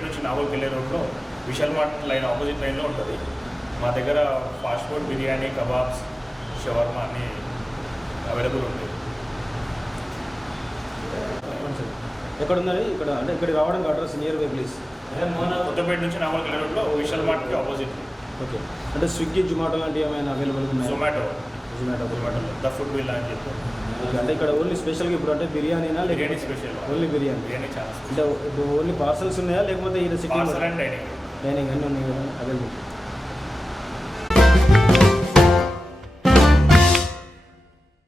కొత్తపేట నుంచి నాగోల్కి వెళ్ళే రోడ్లో విశాల్ మార్ట్ లైన్ ఆపోజిట్ లైన్లో ఉంటుంది. మా దగ్గర fast food, biryani, kebabs, shawarma అన్నీ అవైలబుల్ ఉంటాయి. ఎక్కడ ఉన్నది? ఇక్కడ అంటే ఇక్కడ రావడానికి address nearby please. Kothapet నుంచి నాగోల్కి వెళ్ళే రోడ్లో విశాల్ మార్ట్కి ఆపోజిట్. ఓకే. అంటే స్విగ్గీ, జొమాటో లాంటివి ఏమైనా అవైలబుల్ ఉన్నాయి? జొమాటోలో ద ఫుడ్ విల్ అని చెప్పి. అంటే ఇక్కడ ఓన్లీ స్పెషల్గా ఇప్పుడు అంటే బిర్యానీనా? బిర్యానీ స్పెషల్. ఓన్లీ బిర్యానీ చాలా అంటే ఇప్పుడు ఓన్లీ పార్సల్స్ ఉన్నాయా లేకపోతే ఇది సిటీ పార్సల్ అండ్ డైనింగ్ అన్నీ ఉన్నాయి కదా అవైలబుల్?